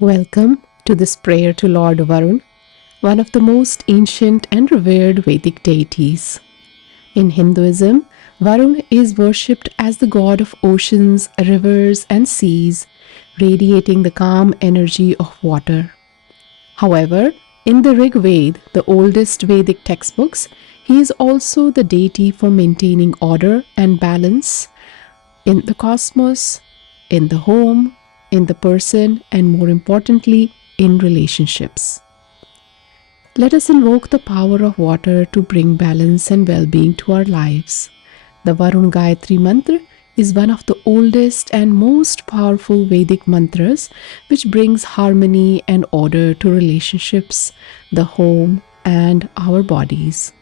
Welcome to this prayer to Lord Varuna, one of the most ancient and revered Vedic deities. In Hinduism, Varuna is worshipped as the god of oceans, rivers, and seas, radiating the calm energy of water. However, in the Rig Veda, the oldest Vedic textbooks, he is also the deity for maintaining order and balance in the cosmos, in the home, in the person, and more importantly, in relationships. Let us invoke the power of water to bring balance and well-being to our lives. The Varuna Gayatri mantra is one of the oldest and most powerful Vedic mantras which brings harmony and order to relationships, the home, and our bodies.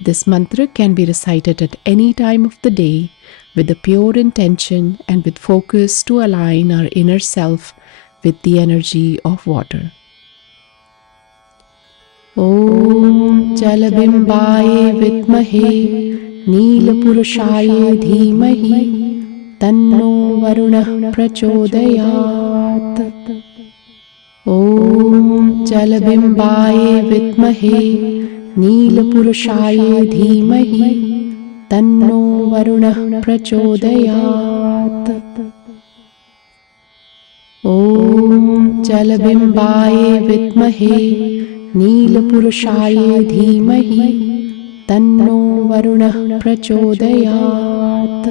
This mantra can be recited at any time of the day with a pure intention and with focus to align our inner self with the energy of water. Om Jal Bimbaye Vidmahe Neelpurushaye Dheemahi Tanno Varuna Prachodayat. Om Jal Bimbaye Vidmahe Neelpurushaye Dheemahi Tanno Varuna Prachodayat. Om Jal Bimbaye Vidmahe Neelpurushaye Dheemahi Tanno Varuna Prachodayat.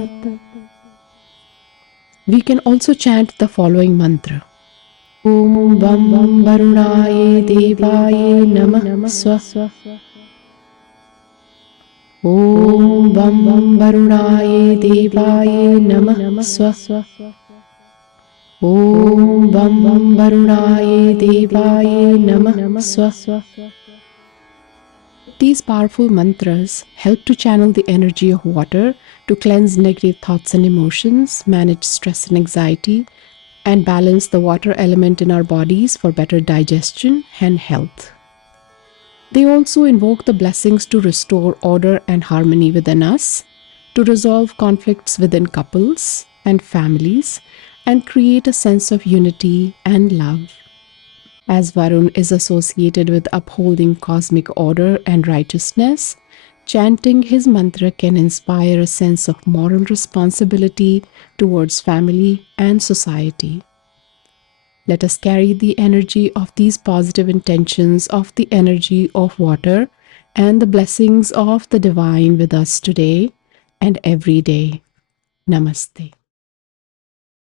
We can also chant the following mantra. Om Varunaye Devaye Namah. Om Varunaye Devaye Namah. Om Varunaye Devaye Namah. These powerful mantras help to channel the energy of water to cleanse negative thoughts and emotions, manage stress and anxiety, and balance the water element in our bodies for better digestion and health. They also invoke the blessings to restore order and harmony within us, to resolve conflicts within couples and families, and create a sense of unity and love. As Varun is associated with upholding cosmic order and righteousness, chanting his mantra can inspire a sense of moral responsibility towards family and society. Let us carry the energy of these positive intentions of the energy of water and the blessings of the divine with us today and every day. Namaste.